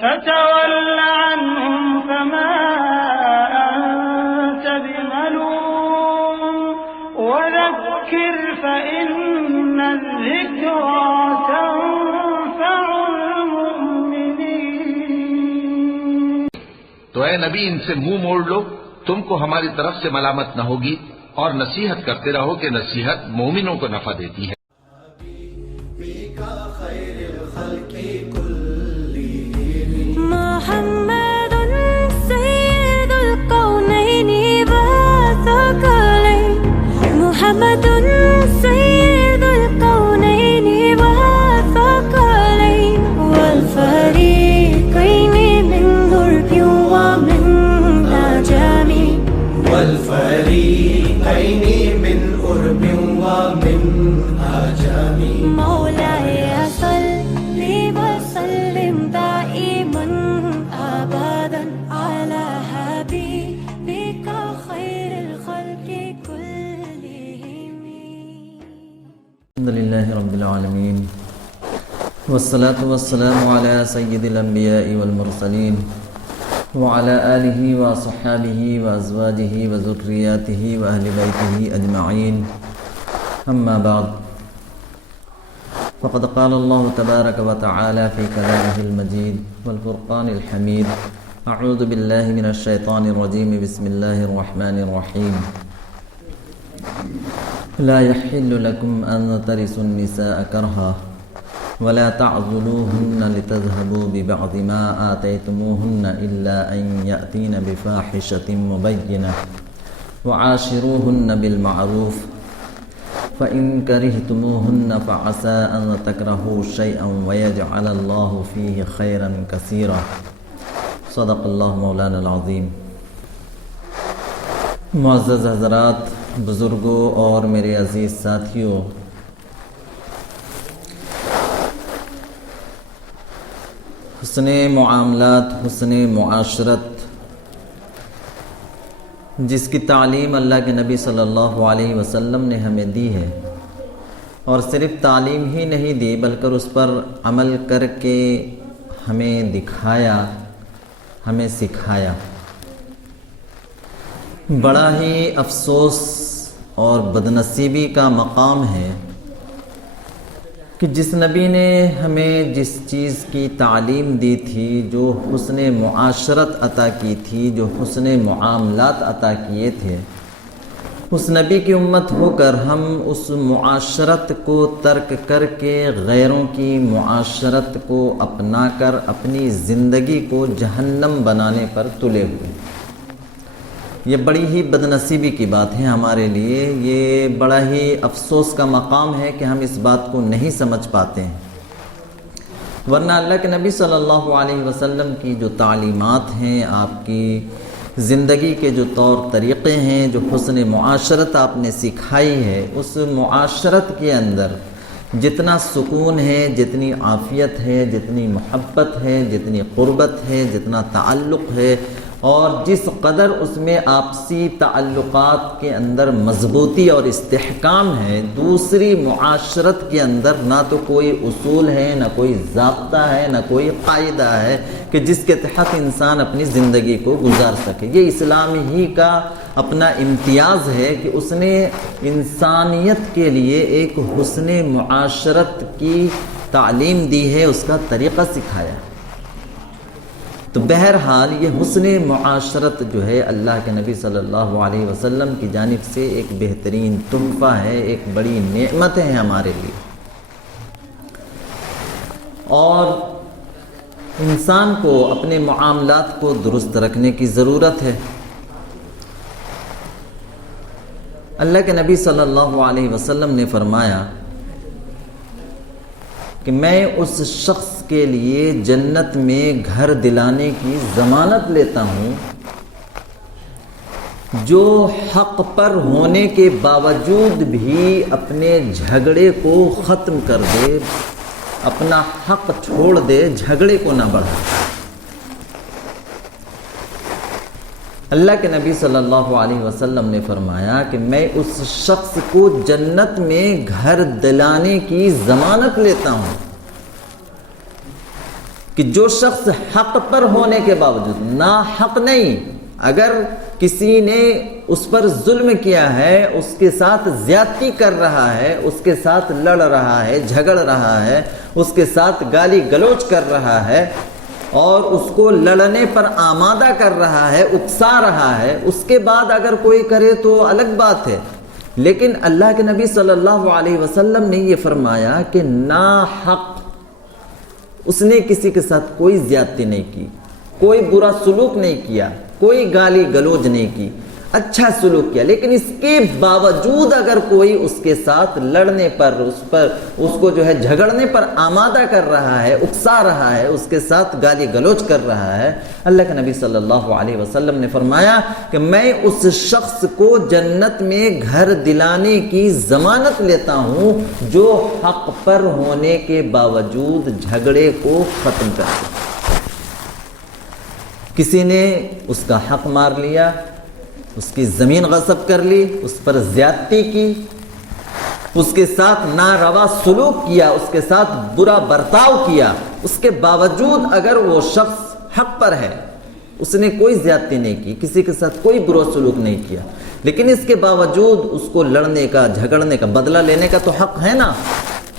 فتول عنهم فما أنت بملوم وذكر فإن الذكرى تنفع المؤمنين۔ تو اے نبی ان سے منہ موڑ لو، تم کو ہماری طرف سے ملامت نہ ہوگی، اور نصیحت کرتے رہو کہ نصیحت مومنوں کو نفع دیتی ہے۔ محمد سید القونین والثقلین، محمد سید القونین والثقلین، والفریقین من عرب ومن عجم، والفریقین من عرب ومن عجم، مولاي صل وسلم دائما ابدا على حبيبك خير الخلق كلهم۔ الحمد لله رب العالمين، والصلاة والسلام على سيد الأنبياء والمرسلين، وعلى آله وصحابه وأزواجه وذرياته وأهل بيته أجمعين، أما بعد، فقد قال الله تبارك وتعالى في كلامه المجيد والفرقان الحميد: أعوذ بالله من الشيطان الرجيم، بسم الله الرحمن الرحيم: لا يحل لكم أن ترثوا النساء كرها ولا تعضلوهن لتذهبوا ببعض ما آتيتموهن إلا أن يأتين بفاحشة مبينة وعاشروهن بالمعروف فإن كرهتموهن فعسى أن تكرهوا شيئا ويجعل الله فيه خيرا كثيرا۔ صدق اللہ مولانا العظیم۔ معزز حضرات، بزرگوں اور میرے عزیز ساتھیوں، حسن معاملات، حسن معاشرت، جس کی تعلیم اللہ کے نبی صلی اللہ علیہ وسلم نے ہمیں دی ہے، اور صرف تعلیم ہی نہیں دی بلکہ اس پر عمل کر کے ہمیں دکھایا، ہمیں سکھایا۔ بڑا ہی افسوس اور بدنصیبی کا مقام ہے کہ جس نبی نے ہمیں جس چیز کی تعلیم دی تھی، جو حسن معاشرت عطا کی تھی، جو حسن معاملات عطا کیے تھے، اس نبی کی امت ہو کر ہم اس معاشرت کو ترک کر کے غیروں کی معاشرت کو اپنا کر اپنی زندگی کو جہنم بنانے پر تلے ہوئے۔ یہ بڑی ہی بدنصیبی کی بات ہے ہمارے لیے، یہ بڑا ہی افسوس کا مقام ہے کہ ہم اس بات کو نہیں سمجھ پاتے ہیں، ورنہ اللہ کے نبی صلی اللہ علیہ وسلم کی جو تعلیمات ہیں، آپ کی زندگی کے جو طور طریقے ہیں، جو حسن معاشرت آپ نے سکھائی ہے، اس معاشرت کے اندر جتنا سکون ہے، جتنی عافیت ہے، جتنی محبت ہے، جتنی قربت ہے، جتنا تعلق ہے، اور جس قدر اس میں آپسی تعلقات کے اندر مضبوطی اور استحکام ہے، دوسری معاشرت کے اندر نہ تو کوئی اصول ہے، نہ کوئی ضابطہ ہے، نہ کوئی قاعدہ ہے کہ جس کے تحت انسان اپنی زندگی کو گزار سکے۔ یہ اسلام ہی کا اپنا امتیاز ہے کہ اس نے انسانیت کے لیے ایک حسن معاشرت کی تعلیم دی ہے، اس کا طریقہ سکھایا۔ تو بہرحال یہ حسن معاشرت جو ہے اللہ کے نبی صلی اللہ علیہ وسلم کی جانب سے ایک بہترین تحفہ ہے، ایک بڑی نعمت ہے ہمارے لیے، اور انسان کو اپنے معاملات کو درست رکھنے کی ضرورت ہے۔ اللہ کے نبی صلی اللہ علیہ وسلم نے فرمایا کہ میں اس شخص کے لیے جنت میں گھر دلانے کی ضمانت لیتا ہوں جو حق پر ہونے کے باوجود بھی اپنے جھگڑے کو ختم کر دے، اپنا حق چھوڑ دے، جھگڑے کو نہ بڑھائے۔ اللہ کے نبی صلی اللہ علیہ وسلم نے فرمایا کہ میں اس شخص کو جنت میں گھر دلانے کی ضمانت لیتا ہوں کہ جو شخص حق پر ہونے کے باوجود ناحق نہیں، اگر کسی نے اس پر ظلم کیا ہے، اس کے ساتھ زیادتی کر رہا ہے، اس کے ساتھ لڑ رہا ہے، جھگڑ رہا ہے، اس کے ساتھ گالی گلوچ کر رہا ہے اور اس کو لڑنے پر آمادہ کر رہا ہے، اکسا رہا ہے، اس کے بعد اگر کوئی کرے تو الگ بات ہے، لیکن اللہ کے نبی صلی اللہ علیہ وسلم نے یہ فرمایا کہ ناحق اس نے کسی کے ساتھ کوئی زیادتی نہیں کی، کوئی برا سلوک نہیں کیا، کوئی گالی گلوچ نہیں کی، اچھا سلوک کیا، لیکن اس کے باوجود اگر کوئی اس کے ساتھ لڑنے پر اس کو جو ہے جھگڑنے پر آمادہ کر رہا ہے، اکسا رہا ہے، اس کے ساتھ گالی گلوچ کر رہا ہے، اللہ کے نبی صلی اللہ علیہ وسلم نے فرمایا کہ میں اس شخص کو جنت میں گھر دلانے کی ضمانت لیتا ہوں جو حق پر ہونے کے باوجود جھگڑے کو ختم کر دے۔ کسی نے اس کا حق مار لیا، اس کی زمین غصب کر لی، اس پر زیادتی کی، اس کے ساتھ ناروا سلوک کیا، اس کے ساتھ برا برتاؤ کیا، اس کے باوجود اگر وہ شخص حق پر ہے، اس نے کوئی زیادتی نہیں کی، کسی کے ساتھ کوئی برا سلوک نہیں کیا، لیکن اس کے باوجود اس کو لڑنے کا، جھگڑنے کا، بدلہ لینے کا تو حق ہے نا۔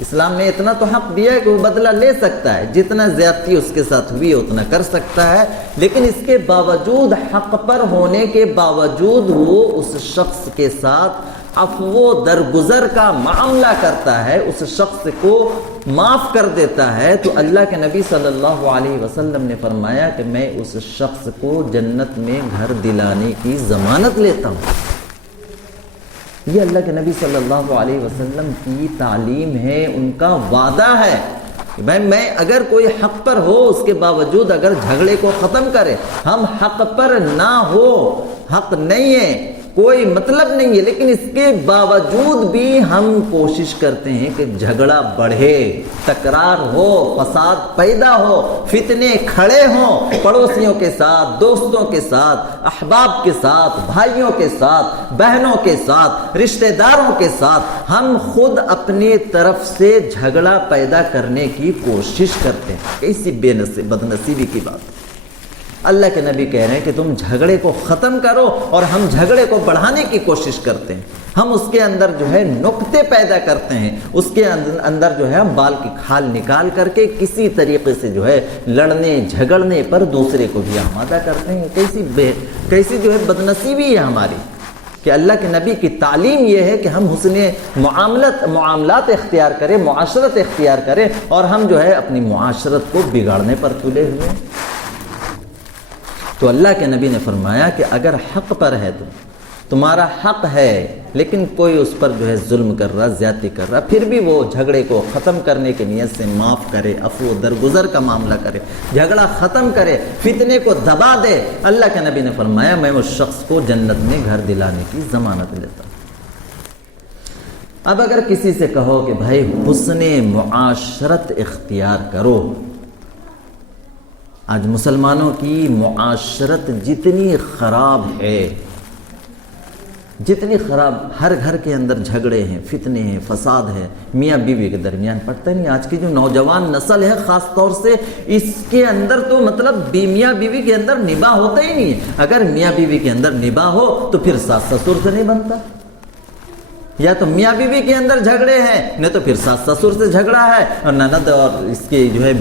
اسلام نے اتنا تو حق دیا ہے کہ وہ بدلہ لے سکتا ہے، جتنا زیادتی اس کے ساتھ ہوئی اتنا کر سکتا ہے، لیکن اس کے باوجود حق پر ہونے کے باوجود وہ اس شخص کے ساتھ عفو درگزر کا معاملہ کرتا ہے، اس شخص کو معاف کر دیتا ہے، تو اللہ کے نبی صلی اللہ علیہ وسلم نے فرمایا کہ میں اس شخص کو جنت میں گھر دلانے کی ضمانت لیتا ہوں۔ یہ اللہ کے نبی صلی اللہ علیہ وسلم کی تعلیم ہے، ان کا وعدہ ہے کہ بھائی میں اگر کوئی حق پر ہو اس کے باوجود اگر جھگڑے کو ختم کرے، ہم حق پر نہ ہو، حق نہیں ہے، کوئی مطلب نہیں ہے، لیکن اس کے باوجود بھی ہم کوشش کرتے ہیں کہ جھگڑا بڑھے، تکرار ہو، فساد پیدا ہو، فتنے کھڑے ہوں، پڑوسیوں کے ساتھ، دوستوں کے ساتھ، احباب کے ساتھ، بھائیوں کے ساتھ، بہنوں کے ساتھ، رشتہ داروں کے ساتھ، ہم خود اپنی طرف سے جھگڑا پیدا کرنے کی کوشش کرتے ہیں۔ کیسی بدنصیبی کی بات ہے۔ اللہ کے نبی کہہ رہے ہیں کہ تم جھگڑے کو ختم کرو، اور ہم جھگڑے کو بڑھانے کی کوشش کرتے ہیں، ہم اس کے اندر جو ہے نقطے پیدا کرتے ہیں، اس کے اندر جو ہے ہم بال کی کھال نکال کر کے کسی طریقے سے جو ہے لڑنے جھگڑنے پر دوسرے کو بھی آمادہ کرتے ہیں۔ کیسی جو ہے بدنصیبی ہے ہماری کہ اللہ کے نبی کی تعلیم یہ ہے کہ ہم حسن معاملات اختیار کریں، معاشرت اختیار کریں، اور ہم جو ہے اپنی معاشرت کو بگاڑنے پر تلے ہوئے ہیں۔ تو اللہ کے نبی نے فرمایا کہ اگر حق پر ہے تو تمہارا حق ہے، لیکن کوئی اس پر جو ہے ظلم کر رہا، زیادتی کر رہا، پھر بھی وہ جھگڑے کو ختم کرنے کی نیت سے معاف کرے، عفو درگزر کا معاملہ کرے، جھگڑا ختم کرے، فتنے کو دبا دے، اللہ کے نبی نے فرمایا میں اس شخص کو جنت میں گھر دلانے کی ضمانت لیتا ہوں۔ اب اگر کسی سے کہو کہ بھائی حسن معاشرت اختیار کرو، آج مسلمانوں کی معاشرت جتنی خراب ہے، جتنی خراب، ہر گھر کے اندر جھگڑے ہیں، فتنے ہیں، فساد ہے، میاں بیوی کے درمیان پڑتا نہیں۔ آج کی جو نوجوان نسل ہے خاص طور سے، اس کے اندر تو مطلب میاں بیوی کے اندر نباہ ہوتا ہی نہیں ہے۔ اگر میاں بیوی کے اندر نباہ ہو تو پھر ساس سسر سے نہیں بنتا، یا تو میاں بیوی کے اندر جھگڑے ہیں، نہیں تو پھر ساس سسر سے جھگڑا ہے، اور نند اور اس کی جو ہے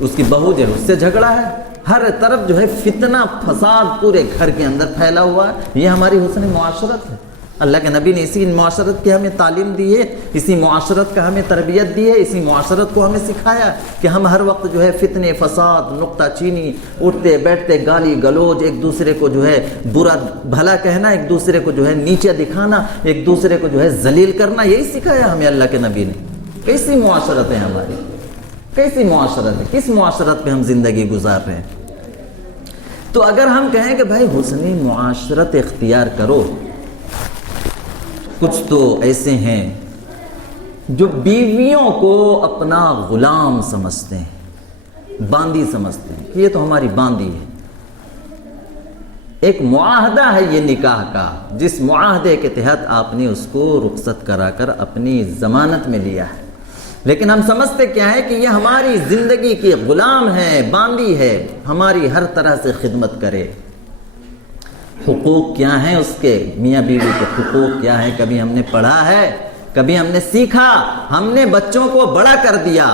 اس کی بہو جو ہے اس سے جھگڑا ہے، ہر طرف جو ہے فتنہ فساد پورے گھر کے اندر پھیلا ہوا ہے۔ یہ ہماری حسن معاشرت ہے۔ اللہ کے نبی نے اسی معاشرت کی ہمیں تعلیم دی ہے، اسی معاشرت کا ہمیں تربیت دی ہے، اسی معاشرت کو ہمیں سکھایا کہ ہم ہر وقت جو ہے فتنے فساد، نکتہ چینی، اٹھتے بیٹھتے گالی گلوچ، ایک دوسرے کو جو ہے برا بھلا کہنا، ایک دوسرے کو جو ہے نیچے دکھانا، ایک دوسرے کو جو ہے ذلیل کرنا، یہی سکھایا ہمیں اللہ کے نبی نے۔ کیسی معاشرت ہے ہماری، کیسی معاشرت ہے، کس معاشرت پہ ہم زندگی گزار رہے ہیں؟ تو اگر ہم کہیں کہ بھائی حسن معاشرت اختیار کرو، کچھ تو ایسے ہیں جو بیویوں کو اپنا غلام سمجھتے ہیں، باندی سمجھتے ہیں کہ یہ تو ہماری باندی ہے۔ ایک معاہدہ ہے یہ نکاح کا، جس معاہدے کے تحت آپ نے اس کو رخصت کرا کر اپنی ضمانت میں لیا ہے، لیکن ہم سمجھتے کیا ہے کہ یہ ہماری زندگی کی غلام ہے، باندی ہے، ہماری ہر طرح سے خدمت کرے۔ حقوق کیا ہیں اس کے؟ میاں بیوی کے حقوق کیا ہیں؟ کبھی ہم نے پڑھا ہے؟ کبھی ہم نے سیکھا؟ ہم نے بچوں کو بڑا کر دیا،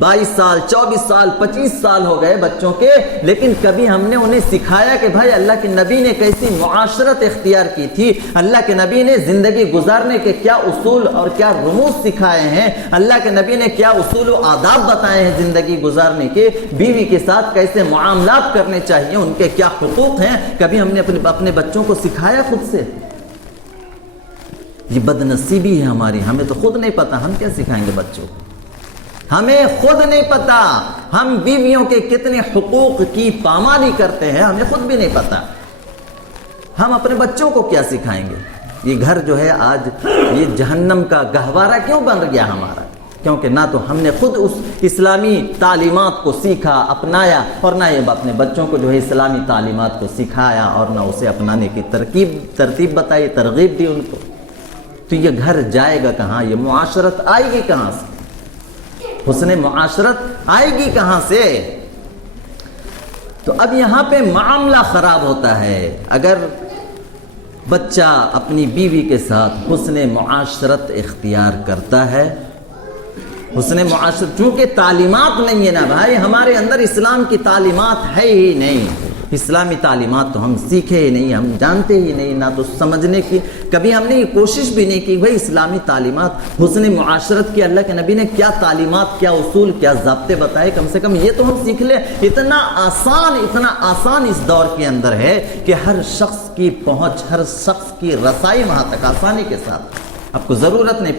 22 سال 24 سال 25 سال ہو گئے بچوں کے، لیکن کبھی ہم نے انہیں سکھایا کہ بھائی اللہ کے نبی نے کیسی معاشرت اختیار کی تھی، اللہ کے نبی نے زندگی گزارنے کے کیا اصول اور کیا رموز سکھائے ہیں، اللہ کے نبی نے کیا اصول و آداب بتائے ہیں زندگی گزارنے کے، بیوی کے ساتھ کیسے معاملات کرنے چاہیے، ان کے کیا حقوق ہیں، کبھی ہم نے اپنے بچوں کو سکھایا خود سے؟ یہ بدنصیبی ہے ہماری، ہمیں تو خود نہیں پتا، ہم کیا سکھائیں گے بچوں کو؟ ہمیں خود نہیں پتا ہم بیویوں کے کتنے حقوق کی پامالی کرتے ہیں، ہمیں خود بھی نہیں پتا، ہم اپنے بچوں کو کیا سکھائیں گے؟ یہ گھر جو ہے آج یہ جہنم کا گہوارہ کیوں بن گیا ہمارا؟ کیونکہ نہ تو ہم نے خود اس اسلامی تعلیمات کو سیکھا اپنایا، اور نہ یہ اپنے بچوں کو جو ہے اسلامی تعلیمات کو سکھایا، اور نہ اسے اپنانے کی ترتیب بتائی، ترغیب دی ان کو۔ تو یہ گھر جائے گا کہاں؟ یہ معاشرت آئے گی کہاں سے؟ حسن معاشرت آئے گی کہاں سے؟ تو اب یہاں پہ معاملہ خراب ہوتا ہے۔ اگر بچہ اپنی بیوی کے ساتھ حسن معاشرت اختیار کرتا ہے، حسن معاشرت، چونکہ تعلیمات نہیں ہے نا بھائی، ہمارے اندر اسلام کی تعلیمات ہے ہی نہیں، اسلامی تعلیمات تو ہم سیکھے ہی نہیں، ہم جانتے ہی نہیں، نہ تو سمجھنے کی کبھی ہم نے یہ کوشش بھی نہیں کی بھائی اسلامی تعلیمات، حسن معاشرت کی اللہ کے نبی نے کیا تعلیمات، کیا اصول، کیا ضابطے بتائے، کم سے کم یہ تو ہم سیکھ لیں۔ اتنا آسان اس دور کے اندر ہے کہ ہر شخص کی پہنچ، ہر شخص کی رسائی وہاں تک آسانی کے ساتھ، آپ کو ضرورت نہیں۔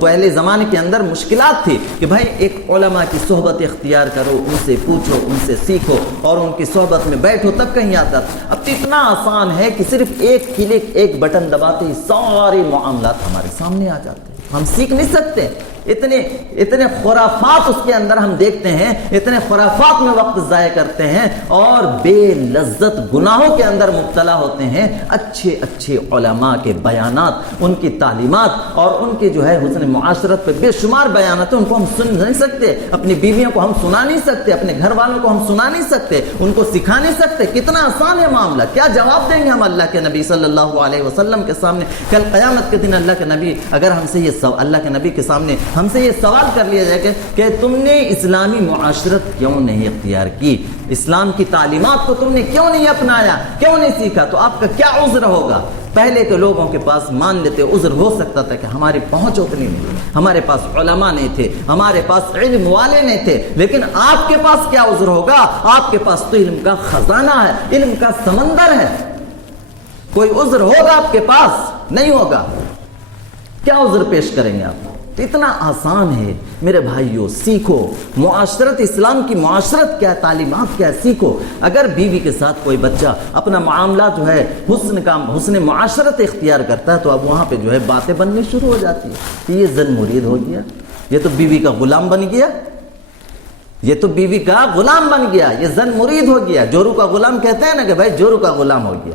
پہلے زمانے کے اندر مشکلات تھی کہ بھائی ایک علماء کی صحبت اختیار کرو، ان سے پوچھو، ان سے سیکھو، اور ان کی صحبت میں بیٹھو تب کہیں آتا۔ اب تو اتنا آسان ہے کہ صرف ایک کلک، ایک بٹن دباتے ہی سارے معاملات ہمارے سامنے آ جاتے ہیں، ہم سیکھ نہیں سکتے۔ اتنے خرافات اس کے اندر ہم دیکھتے ہیں، اتنے خرافات میں وقت ضائع کرتے ہیں، اور بے لذت گناہوں کے اندر مبتلا ہوتے ہیں۔ اچھے علماء کے بیانات، ان کی تعلیمات، اور ان کے جو ہے حسن معاشرت پہ بے شمار بیانات، ان کو ہم سن نہیں سکتے، اپنی بیویوں کو ہم سنا نہیں سکتے، اپنے گھر والوں کو ہم سنا نہیں سکتے، ان کو سکھا نہیں سکتے۔ کتنا آسان ہے معاملہ، کیا جواب دیں گے ہم اللہ کے نبی صلی اللہ علیہ وسلم کے سامنے؟ کل قیامت کے دن اللہ کے نبی اگر ہم سے یہ اللہ کے نبی کے سامنے ہم سے یہ سوال کر لیا جائے کہ تم نے اسلامی معاشرت کیوں نہیں اختیار کی، اسلام کی تعلیمات کو تم نے کیوں نہیں اپنایا، کیوں نہیں سیکھا، تو آپ کا کیا عذر ہوگا؟ پہلے کے لوگوں کے پاس مان لیتے عذر ہو سکتا تھا کہ ہماری پہنچ اتنی نہیں، ہمارے پاس علماء نہیں تھے، ہمارے پاس علم والے نہیں تھے، لیکن آپ کے پاس کیا عذر ہوگا؟ آپ کے پاس تو علم کا خزانہ ہے، علم کا سمندر ہے، کوئی عذر ہوگا آپ کے پاس؟ نہیں ہوگا۔ کیا عذر پیش کریں گے آپ؟ اتنا آسان ہے میرے بھائیوں، سیکھو معاشرت، اسلام کی معاشرت کیا، تعلیمات کیا، سیکھو۔ اگر بیوی کے ساتھ کوئی بچہ اپنا معاملہ جو ہے حسن معاشرت اختیار کرتا ہے، تو اب وہاں پہ جو ہے باتیں بننی شروع ہو جاتی ہے کہ یہ زن مرید ہو گیا، یہ تو بیوی کا غلام بن گیا، یہ تو بیوی کا غلام بن گیا، یہ زن مرید ہو گیا۔ جورو کا غلام کہتے ہیں نا کہ بھائی جورو کا غلام ہو گیا،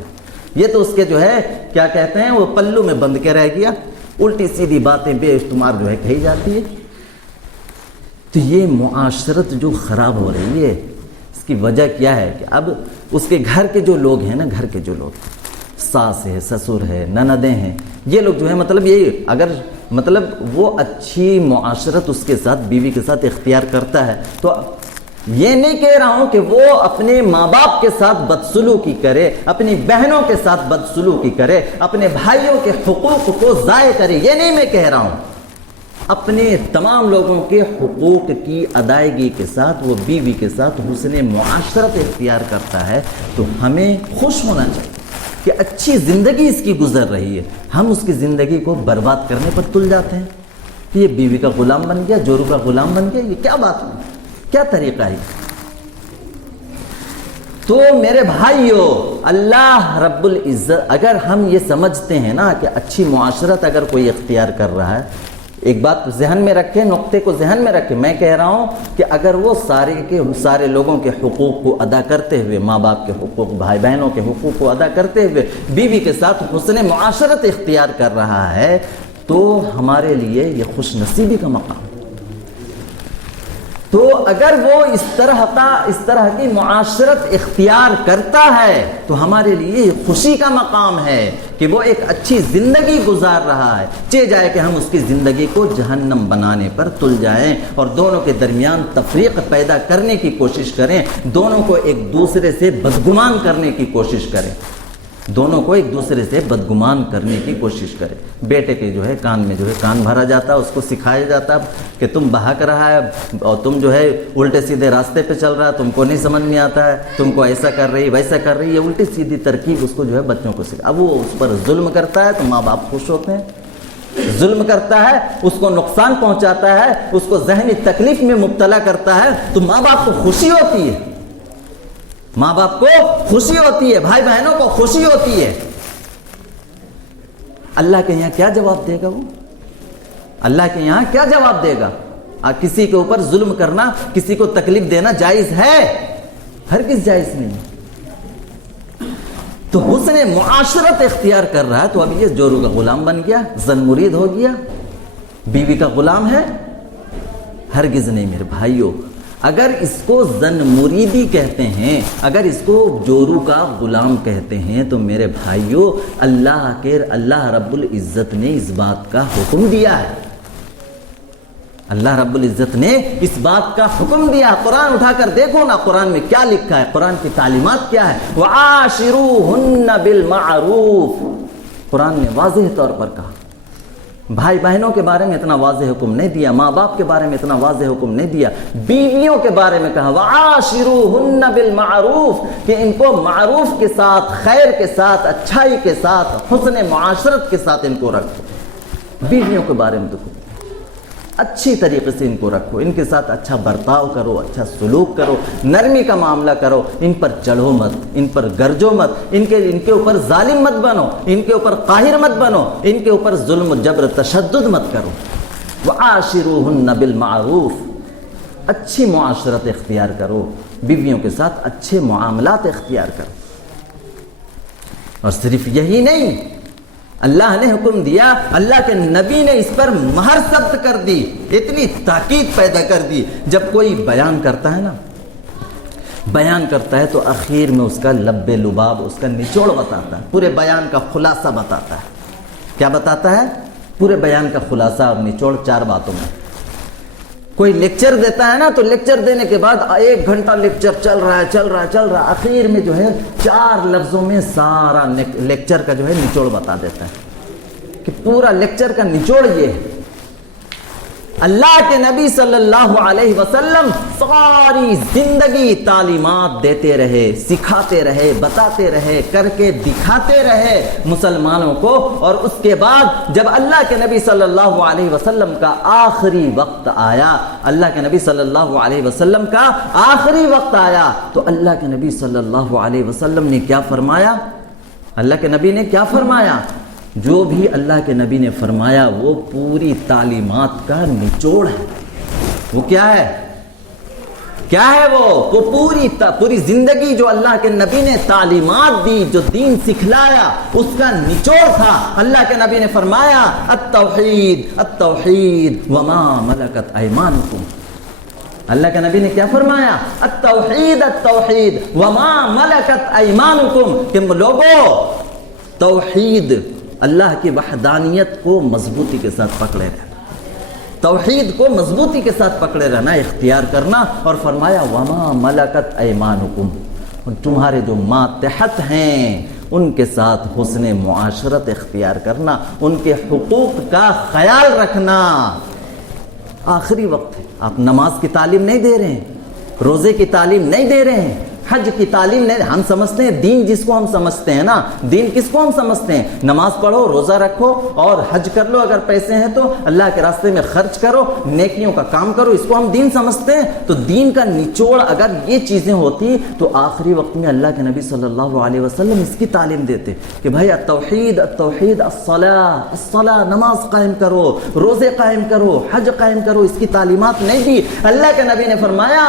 یہ تو اس کے جو ہے کیا کہتے ہیں، وہ پلو میں بند کے رہ گیا، الٹی سیدھی باتیں بے شمار جو ہے کہی جاتی ہے۔ تو یہ معاشرت جو خراب ہو رہی ہے، اس کی وجہ کیا ہے کہ اب اس کے گھر کے جو لوگ ہیں نا، گھر کے جو لوگ، ساس ہے، سسر ہے، نندیں ہیں، یہ لوگ جو ہے مطلب یہ اگر وہ اچھی معاشرت اس کے ساتھ، بیوی کے ساتھ اختیار کرتا ہے، تو یہ نہیں کہہ رہا ہوں کہ وہ اپنے ماں باپ کے ساتھ بدسلوکی کرے، اپنی بہنوں کے ساتھ بدسلوکی کرے، اپنے بھائیوں کے حقوق کو ضائع کرے، یہ نہیں میں کہہ رہا ہوں۔ اپنے تمام لوگوں کے حقوق کی ادائیگی کے ساتھ وہ بیوی کے ساتھ حسن معاشرت اختیار کرتا ہے، تو ہمیں خوش ہونا چاہیے کہ اچھی زندگی اس کی گزر رہی ہے۔ ہم اس کی زندگی کو برباد کرنے پر تل جاتے ہیں کہ یہ بیوی کا غلام بن گیا، جورو کا غلام بن گیا، یہ کیا بات ہے، کیا طریقہ ہے؟ تو میرے بھائیو، اللہ رب العزت، اگر ہم یہ سمجھتے ہیں نا کہ اچھی معاشرت اگر کوئی اختیار کر رہا ہے، ایک بات ذہن میں رکھے، نقطے کو ذہن میں رکھے، میں کہہ رہا ہوں کہ اگر وہ سارے لوگوں کے حقوق کو ادا کرتے ہوئے، ماں باپ کے حقوق، بھائی بہنوں کے حقوق کو ادا کرتے ہوئے بیوی کے ساتھ حسن معاشرت اختیار کر رہا ہے، تو ہمارے لیے یہ خوش نصیبی کا مقام. تو اگر وہ اس طرح کی معاشرت اختیار کرتا ہے تو ہمارے لیے یہ خوشی کا مقام ہے کہ وہ ایک اچھی زندگی گزار رہا ہے. چہ جائے کہ ہم اس کی زندگی کو جہنم بنانے پر تل جائیں اور دونوں کے درمیان تفریق پیدا کرنے کی کوشش کریں, دونوں کو ایک دوسرے سے بدگمان کرنے کی کوشش کریں, دونوں کو ایک دوسرے سے بدگمان کرنے کی کوشش کرے. بیٹے کے جو ہے کان میں جو ہے کان بھرا جاتا ہے, اس کو سکھایا جاتا ہے کہ تم بہک رہا ہے اور تم جو ہے الٹے سیدھے راستے پہ چل رہا ہے, تم کو نہیں سمجھ میں آتا ہے, تم کو ایسا کر رہی ویسا کر رہی ہے, الٹی سیدھی ترکیب اس کو جو ہے بچوں کو سکھا. اب وہ اس پر ظلم کرتا ہے تو ماں باپ خوش ہوتے ہیں, ظلم کرتا ہے اس کو نقصان پہنچاتا ہے, اس کو ذہنی تکلیف میں مبتلا کرتا ہے تو ماں باپ کو خوشی ہوتی ہے, ماں باپ کو خوشی ہوتی ہے, بھائی بہنوں کو خوشی ہوتی ہے. اللہ کے یہاں کیا جواب دے گا وہ؟ اللہ کے یہاں کیا جواب دے گا؟ کسی کے اوپر ظلم کرنا, کسی کو تکلیف دینا جائز ہے؟ ہرگز جائز نہیں. تو حسن معاشرت اختیار کر رہا ہے تو اب یہ جورو کا غلام بن گیا, زن مرید ہو گیا, بیوی کا غلام ہے؟ ہرگز نہیں میرے بھائیوں. اگر اس کو زن مریدی کہتے ہیں, اگر اس کو جورو کا غلام کہتے ہیں تو میرے بھائیوں اللہ رب العزت نے اس بات کا حکم دیا ہے, اللہ رب العزت نے اس بات کا حکم دیا. قرآن اٹھا کر دیکھو نا, قرآن میں کیا لکھا ہے, قرآن کی تعلیمات کیا ہے. وَعَاشِرُوهُنَّ بِالْمَعْرُوفِ, قرآن نے واضح طور پر کہا. بھائی بہنوں کے بارے میں اتنا واضح حکم نہیں دیا, ماں باپ کے بارے میں اتنا واضح حکم نہیں دیا, بیویوں کے بارے میں کہا وَعَاشِرُوهُنَّ بِالْمَعْرُوفِ, کہ ان کو معروف کے ساتھ, خیر کے ساتھ, اچھائی کے ساتھ, حسن معاشرت کے ساتھ ان کو رکھو. بیویوں کے بارے میں تو اچھی طریقے سے ان کو رکھو, ان کے ساتھ اچھا برتاؤ کرو, اچھا سلوک کرو, نرمی کا معاملہ کرو, ان پر چڑھو مت, ان پر گرجو مت, ان کے اوپر ظالم مت بنو, ان کے اوپر قاہر مت بنو, ان کے اوپر ظلم جبر تشدد مت کرو. وَعَاشِرُوهُنَّ بِالْمَعْرُوفِ, اچھی معاشرت اختیار کرو, بیویوں کے ساتھ اچھے معاملات اختیار کرو. اور صرف یہی نہیں, اللہ نے حکم دیا, اللہ کے نبی نے اس پر مہر ثبت کر دی, اتنی تاکید پیدا کر دی. جب کوئی بیان کرتا ہے نا, بیان کرتا ہے تو اخیر میں اس کا لب لباب, اس کا نچوڑ بتاتا ہے, پورے بیان کا خلاصہ بتاتا ہے. کیا بتاتا ہے؟ پورے بیان کا خلاصہ اور نچوڑ 4 باتوں میں. کوئی لیکچر دیتا ہے نا تو لیکچر دینے کے بعد 1 گھنٹہ لیکچر چل رہا ہے, آخر میں جو ہے 4 لفظوں میں سارا لیکچر کا جو ہے نچوڑ بتا دیتا ہے کہ پورا لیکچر کا نچوڑ یہ ہے. اللہ کے نبی صلی اللہ علیہ وسلم ساری زندگی تعلیمات دیتے رہے, سکھاتے رہے, بتاتے رہے, کر کے دکھاتے رہے مسلمانوں کو. اور اس کے بعد جب اللہ کے نبی صلی اللہ علیہ وسلم کا آخری وقت آیا, اللہ کے نبی صلی اللہ علیہ وسلم کا آخری وقت آیا تو اللہ کے نبی صلی اللہ علیہ وسلم نے کیا فرمایا؟ اللہ کے نبی نے کیا فرمایا؟ جو بھی اللہ کے نبی نے فرمایا وہ پوری تعلیمات کا نچوڑ ہے. وہ کیا ہے؟ کیا ہے وہ پوری زندگی جو اللہ کے نبی نے تعلیمات دی, جو دین سکھلایا, اس کا نچوڑ تھا. اللہ کے نبی نے فرمایا التوحید التوحید وما ملکت ایمانکم. اللہ کے نبی نے کیا فرمایا؟ التوحید التوحید وما ملکت ایمانکم, کہ لوگوں توحید, اللہ کی وحدانیت کو مضبوطی کے ساتھ پکڑے رہنا, توحید کو مضبوطی کے ساتھ پکڑے رہنا, اختیار کرنا. اور فرمایا وما ملکت ایمانکم, تمہارے جو ماتحت ہیں ان کے ساتھ حسن معاشرت اختیار کرنا, ان کے حقوق کا خیال رکھنا. آخری وقت ہے, آپ نماز کی تعلیم نہیں دے رہے ہیں, روزے کی تعلیم نہیں دے رہے ہیں, حج کی تعلیم نہیں. ہم سمجھتے ہیں دین جس کو ہم سمجھتے ہیں نا, دین کس کو ہم سمجھتے ہیں؟ نماز پڑھو, روزہ رکھو اور حج کر لو, اگر پیسے ہیں تو اللہ کے راستے میں خرچ کرو, نیکیوں کا کام کرو, اس کو ہم دین سمجھتے ہیں. تو دین کا نچوڑ اگر یہ چیزیں ہوتی تو آخری وقت میں اللہ کے نبی صلی اللہ علیہ وسلم اس کی تعلیم دیتے کہ بھائی التوحید التوحید, الصلاۃ الصلاۃ, نماز قائم کرو, روزے قائم کرو, حج قائم کرو. اس کی تعلیمات نہیں دی. اللہ کے نبی نے فرمایا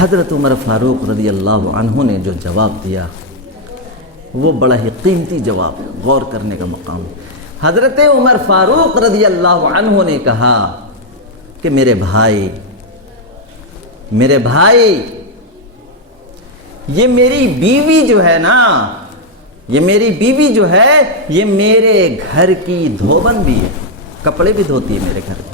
حضرت عمر فاروق رضی اللہ عنہ نے جو جواب دیا وہ بڑا ہی قیمتی جواب ہے، غور کرنے کا مقام ہے۔ حضرت عمر فاروق رضی اللہ عنہ نے کہا کہ میرے بھائی یہ میری بیوی جو ہے نا، یہ میری بیوی جو ہے یہ میرے گھر کی دھوبن بھی ہے، کپڑے بھی دھوتی ہے میرے گھر میں۔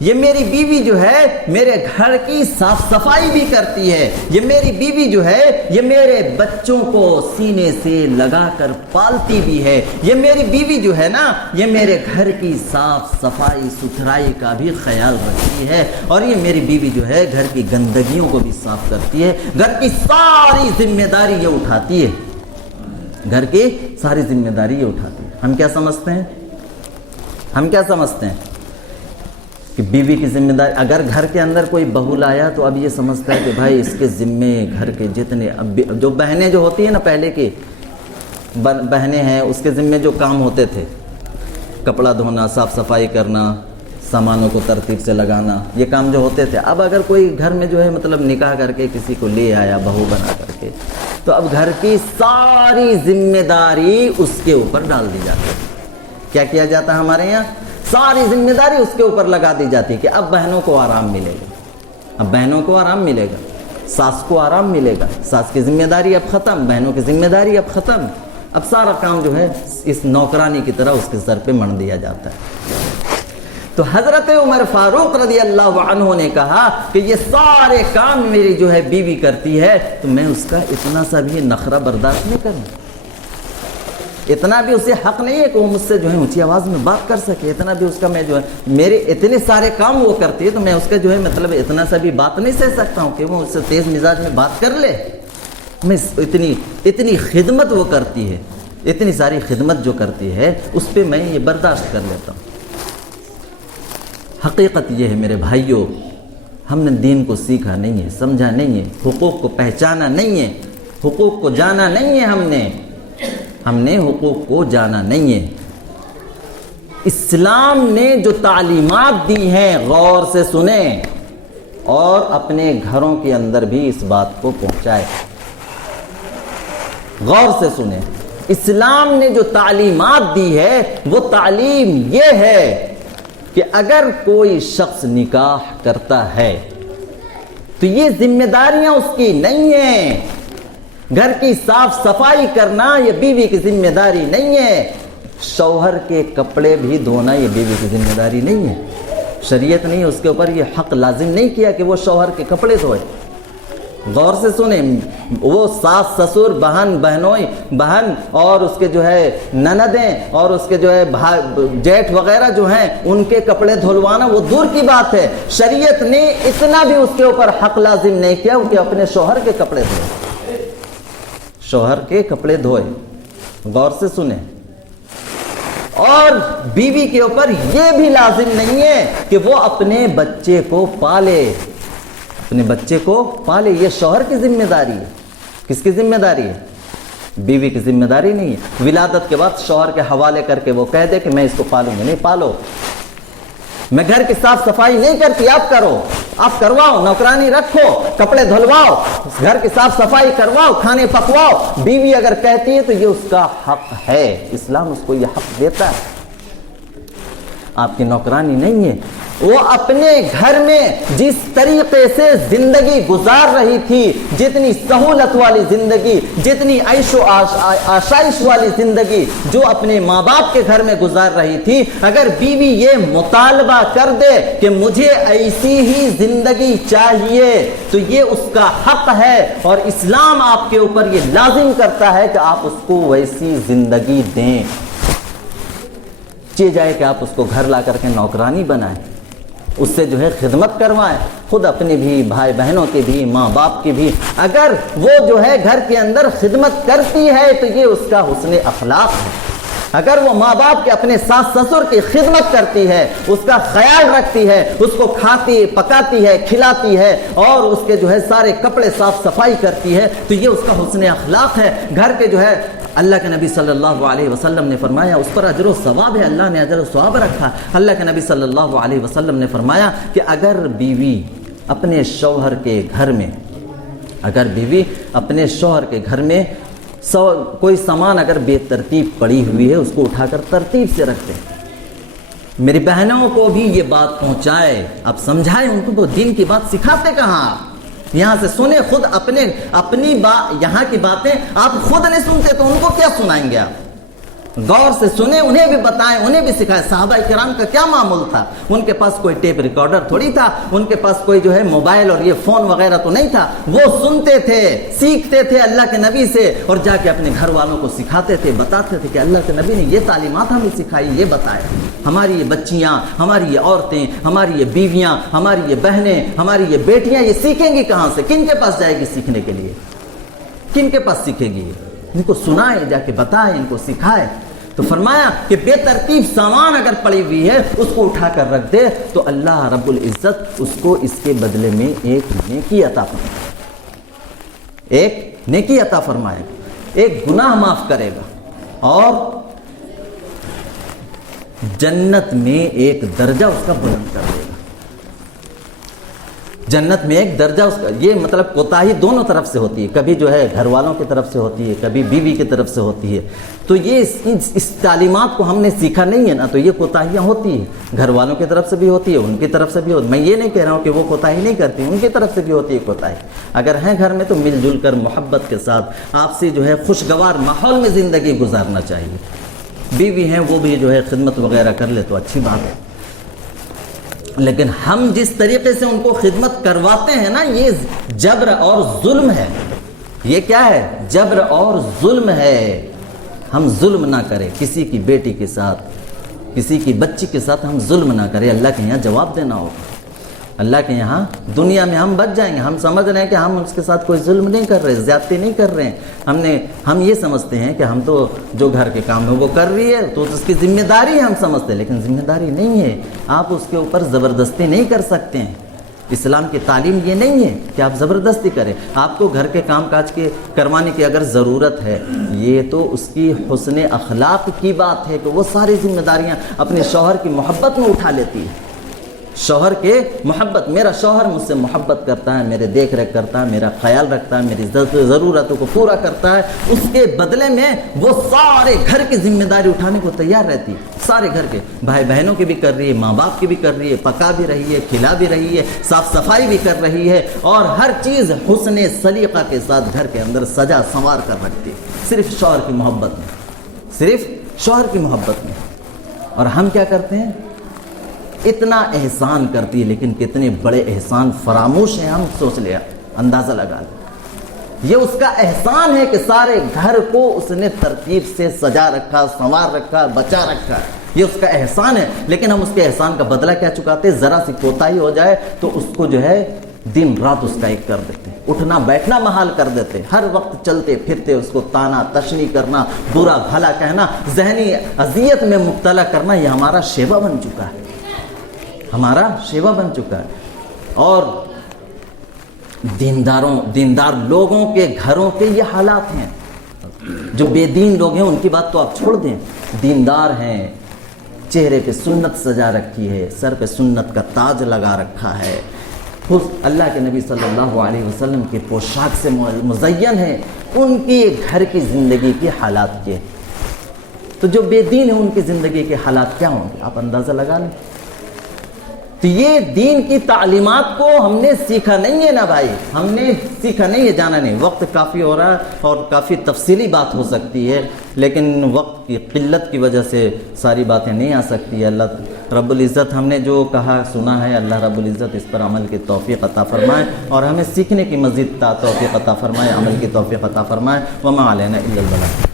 یہ میری بیوی جو ہے میرے گھر کی صاف صفائی بھی کرتی ہے، یہ میری بیوی جو ہے یہ میرے بچوں کو سینے سے لگا کر پالتی بھی ہے، یہ میری بیوی جو ہے نا یہ میرے گھر کی صاف صفائی ستھرائی کا بھی خیال رکھتی ہے، اور یہ میری بیوی جو ہے گھر کی گندگیوں کو بھی صاف کرتی ہے، گھر کی ساری ذمہ داری یہ اٹھاتی ہے، گھر کی ساری ذمہ داری یہ اٹھاتی ہے۔ ہم کیا سمجھتے ہیں کہ بیوی کی ذمہ داری، اگر گھر کے اندر کوئی بہو لایا تو اب یہ سمجھتا ہے کہ بھائی اس کے ذمے گھر کے جتنے جو بہنیں جو ہوتی ہیں نا، پہلے کی بہنیں ہیں، اس کے ذمے جو کام ہوتے تھے، کپڑا دھونا، صاف صفائی کرنا، سامانوں کو ترتیب سے لگانا، یہ کام جو ہوتے تھے، اب اگر کوئی گھر میں جو ہے مطلب نکاح کر کے کسی کو لے آیا بہو بنا کر کے، تو اب گھر کی ساری ذمہ داری اس کے اوپر ڈال دی جاتی ہے۔ کیا کیا جاتا ہے ہمارے یہاں؟ ساری ذمہ داری اس کے اوپر لگا دی جاتی ہے کہ اب بہنوں کو آرام ملے گا، اب بہنوں کو آرام ملے گا، ساس کو آرام ملے گا، ساس کی ذمہ داری اب ختم، بہنوں کی ذمہ داری اب ختم، اب سارا کام جو ہے اس نوکرانی کی طرح اس کے سر پہ مڑ دیا جاتا ہے۔ تو حضرت عمر فاروق رضی اللہ عنہ نے کہا کہ یہ سارے کام میری جو ہے بیوی کرتی ہے، تو میں اس کا اتنا سا بھی نخرہ برداشت نہیں کروں، اتنا بھی اسے حق نہیں ہے کہ وہ مجھ سے جو ہے اونچی آواز میں بات کر سکے، اتنا بھی اس کا میں جو ہے میرے اتنے سارے کام وہ کرتی ہے تو میں اس کا جو ہے مطلب اتنا سا بھی بات نہیں سہ سکتا ہوں کہ وہ اس سے تیز مزاج میں بات کر لے۔ میں اتنی خدمت وہ کرتی ہے، اتنی ساری خدمت جو کرتی ہے اس پہ میں یہ برداشت کر لیتا ہوں۔ حقیقت یہ ہے میرے بھائیوں، ہم نے دین کو سیکھا نہیں ہے، سمجھا نہیں ہے، حقوق کو پہچانا نہیں ہے، حقوق کو جانا نہیں ہے، ہم نے حقوق کو جانا نہیں ہے۔ اسلام نے جو تعلیمات دی ہیں غور سے سنیں اور اپنے گھروں کے اندر بھی اس بات کو پہنچائے۔ غور سے سنیں، اسلام نے جو تعلیمات دی ہے وہ تعلیم یہ ہے کہ اگر کوئی شخص نکاح کرتا ہے تو یہ ذمہ داریاں اس کی نہیں ہیں، گھر کی صاف صفائی کرنا یہ بیوی کی ذمہ داری نہیں ہے، شوہر کے کپڑے بھی دھونا یہ بیوی کی ذمہ داری نہیں ہے، شریعت نے اس کے اوپر یہ حق لازم نہیں کیا کہ وہ شوہر کے کپڑے دھوئے۔ غور سے سنیں، وہ ساس سسر بہن اور اس کے جو ہے نندیں اور اس کے جو ہے جیٹھ وغیرہ جو ہیں ان کے کپڑے دھلوانا وہ دور کی بات ہے، شریعت نے اتنا بھی اس کے اوپر حق لازم نہیں کیا کہ اپنے شوہر کے کپڑے دھوئے، شوہر کے کپڑے دھوئے۔ غور سے سنیں، اور بیوی کے اوپر یہ بھی لازم نہیں ہے کہ وہ اپنے بچے کو پالے، اپنے بچے کو پالے، یہ شوہر کی ذمہ داری ہے۔ کس کی ذمہ داری ہے؟ بیوی کی ذمہ داری نہیں ہے۔ ولادت کے بعد شوہر کے حوالے کر کے وہ کہہ دے کہ میں اس کو پالوں گی، نہیں پالو، میں گھر کی صاف صفائی نہیں کرتی، آپ کرو، آپ کرواؤ، نوکرانی رکھو، کپڑے دھلواؤ، گھر کی صاف صفائی کرواؤ، کھانے پکواؤ۔ بیوی اگر کہتی ہے تو یہ اس کا حق ہے، اسلام اس کو یہ حق دیتا ہے، آپ کی نوکرانی نہیں ہے۔ وہ اپنے گھر میں جس طریقے سے زندگی گزار رہی تھی، جتنی سہولت والی زندگی، جتنی عیش و آشائش والی زندگی جو اپنے ماں باپ کے گھر میں گزار رہی تھی، اگر بیوی یہ مطالبہ کر دے کہ مجھے ایسی ہی زندگی چاہیے تو یہ اس کا حق ہے، اور اسلام آپ کے اوپر یہ لازم کرتا ہے کہ آپ اس کو ویسی زندگی دیں، چاہے جائے کہ آپ اس کو گھر لا کر کے نوکرانی بنائیں، اس سے جو ہے خدمت کروائیں، خود اپنے بھی بھائی بہنوں کی بھی، ماں باپ کی بھی۔ اگر وہ جو ہے گھر کے اندر خدمت کرتی ہے تو یہ اس کا حسن اخلاق ہے، اگر وہ ماں باپ کے اپنے ساس سسر کی خدمت کرتی ہے، اس کا خیال رکھتی ہے، اس کو کھاتی پکاتی ہے، کھلاتی ہے، اور اس کے جو ہے سارے کپڑے صاف صفائی کرتی ہے، تو یہ اس کا حسن اخلاق ہے۔ گھر کے جو ہے اللہ کے نبی صلی اللہ علیہ وسلم نے فرمایا اس پر اجر و ثواب ہے، اللہ نے اجر و ثواب رکھا۔ اللہ کے نبی صلی اللہ علیہ وسلم نے فرمایا کہ اگر بیوی اپنے شوہر کے گھر میں، اگر بیوی اپنے شوہر کے گھر میں کوئی سامان اگر بے ترتیب پڑی ہوئی ہے، اس کو اٹھا کر ترتیب سے رکھ دیں۔ میری بہنوں کو بھی یہ بات پہنچائے، آپ سمجھائیں ان کو، دین کی بات سکھاتے کہاں آپ؟ یہاں سے سنیں، خود اپنی بات، یہاں کی باتیں آپ خود نہیں سنتے تو ان کو کیا سنائیں گے آپ؟ غور سے سنیں، انہیں بھی بتائیں، انہیں بھی سکھائیں۔ صحابہ کرام کا کیا معمول تھا؟ ان کے پاس کوئی ٹیپ ریکارڈر تھوڑی تھا، ان کے پاس کوئی جو ہے موبائل اور یہ فون وغیرہ تو نہیں تھا۔ وہ سنتے تھے، سیکھتے تھے اللہ کے نبی سے، اور جا کے اپنے گھر والوں کو سکھاتے تھے، بتاتے تھے کہ اللہ کے نبی نے یہ تعلیمات ہمیں سکھائی، یہ بتایا۔ ہماری یہ بچیاں، ہماری یہ عورتیں، ہماری یہ بیویاں، ہماری یہ بہنیں، ہماری یہ بیٹیاں یہ سیکھیں گی کہاں سے؟ کن کے پاس جائے گی سیکھنے کے لیے؟ کن کے پاس سیکھے گی؟ ان کو سنائے، جا کے بتائے، ان کو سکھائے۔ تو فرمایا کہ بے ترتیب سامان اگر پڑی ہوئی ہے اس کو اٹھا کر رکھ دے تو اللہ رب العزت اس کو اس کے بدلے میں ایک نیکی عطا فرمائے، ایک نیکی عطا فرمائے گا، ایک گناہ معاف کرے گا، اور جنت میں ایک درجہ اس کا بلند کر دے گا۔ جنت میں ایک درجہ اس کا، یہ مطلب کوتاہی دونوں طرف سے ہوتی ہے، کبھی جو ہے گھر والوں کی طرف سے ہوتی ہے، کبھی بیوی کی طرف سے ہوتی ہے۔ تو یہ اس تعلیمات کو ہم نے سیکھا نہیں ہے نا، تو یہ کوتاہیاں ہوتی ہیں، گھر والوں کی طرف سے بھی ہوتی ہے، ان کی طرف سے بھی ہوتی ہے۔ میں یہ نہیں کہہ رہا ہوں کہ وہ کوتاہی نہیں کرتی، ان کی طرف سے بھی ہوتی ہے کوتاہی۔ اگر ہیں گھر میں تو مل جل کر محبت کے ساتھ آپ سے جو ہے خوشگوار ماحول میں زندگی گزارنا چاہیے۔ بیوی ہیں وہ بھی جو ہے خدمت وغیرہ کر لے تو اچھی بات ہے، لیکن ہم جس طریقے سے ان کو خدمت کرواتے ہیں نا، یہ جبر اور ظلم ہے۔ یہ کیا ہے؟ جبر اور ظلم ہے۔ ہم ظلم نہ کریں کسی کی بیٹی کے ساتھ، کسی کی بچی کے ساتھ ہم ظلم نہ کریں۔ اللہ کے یہاں جواب دینا ہوگا، اللہ کے یہاں دنیا میں ہم بچ جائیں گے۔ ہم سمجھ رہے ہیں کہ ہم اس کے ساتھ کوئی ظلم نہیں کر رہے، زیادتی نہیں کر رہے ہیں، ہم یہ سمجھتے ہیں کہ ہم تو جو گھر کے کام ہے وہ کر رہی ہے تو اس کی ذمہ داری ہم سمجھتے ہیں، لیکن ذمہ داری نہیں ہے۔ آپ اس کے اوپر زبردستی نہیں کر سکتے ہیں۔ اسلام کی تعلیم یہ نہیں ہے کہ آپ زبردستی کریں۔ آپ کو گھر کے کام کاج کے کروانے کی اگر ضرورت ہے، یہ تو اس کی حسن اخلاق کی بات ہے کہ وہ ساری ذمہ داریاں اپنے شوہر کی محبت میں اٹھا لیتی ہے۔ شوہر کے محبت، میرا شوہر مجھ سے محبت کرتا ہے، میرے دیکھ ریکھ کرتا ہے، میرا خیال رکھتا ہے، میری ضرورتوں کو پورا کرتا ہے، اس کے بدلے میں وہ سارے گھر کی ذمہ داری اٹھانے کو تیار رہتی ہے۔ سارے گھر کے بھائی بہنوں کی بھی کر رہی ہے، ماں باپ کی بھی کر رہی ہے، پکا بھی رہی ہے، کھلا بھی رہی ہے، صاف صفائی بھی کر رہی ہے، اور ہر چیز حسن سلیقہ کے ساتھ گھر کے اندر سجا سنوار کر رکھتی ہے، صرف شوہر کی محبت میں، صرف شوہر کی محبت میں۔ اور ہم کیا کرتے ہیں؟ اتنا احسان کرتی ہے، لیکن کتنے بڑے احسان فراموش ہیں، ہم سوچ لیا، اندازہ لگا لیں۔ یہ اس کا احسان ہے کہ سارے گھر کو اس نے ترتیب سے سجا رکھا، سنوار رکھا، بچا رکھا، یہ اس کا احسان ہے۔ لیکن ہم اس کے احسان کا بدلہ کیا چکاتے؟ ذرا سی کوتاہی ہو جائے تو اس کو جو ہے دن رات اس کا ایک کر دیتے ہیں، اٹھنا بیٹھنا محال کر دیتے ہیں، ہر وقت چلتے پھرتے اس کو تانا تشنی کرنا، برا بھلا کہنا، ذہنی اذیت میں مبتلا کرنا، یہ ہمارا شیوا بن چکا ہے، ہمارا شیوا بن چکا ہے۔ اور دیندار لوگوں کے گھروں کے یہ حالات ہیں۔ جو بے دین لوگ ہیں ان کی بات تو آپ چھوڑ دیں، دیندار ہیں، چہرے پہ سنت سجا رکھی ہے، سر پہ سنت کا تاج لگا رکھا ہے، اللہ کے نبی صلی اللہ علیہ وسلم کی پوشاک سے مزین ہے، ان کی گھر کی زندگی کے حالات کے، تو جو بے دین ہیں ان کی زندگی کے حالات کیا ہوں گے؟ آپ اندازہ لگا لیں۔ تو یہ دین کی تعلیمات کو ہم نے سیکھا نہیں ہے نا بھائی، ہم نے سیکھا نہیں ہے، جانا نہیں۔ وقت کافی ہو رہا ہے اور کافی تفصیلی بات ہو سکتی ہے، لیکن وقت کی قلت کی وجہ سے ساری باتیں نہیں آ سکتی۔ اللہ رب العزت ہم نے جو کہا سنا ہے، اللہ رب العزت اس پر عمل کی توفیق عطا فرمائے، اور ہمیں سیکھنے کی مزید توفیق عطا فرمائے، عمل کی توفیق عطا فرمائے۔ وما علینا الا البلاغ۔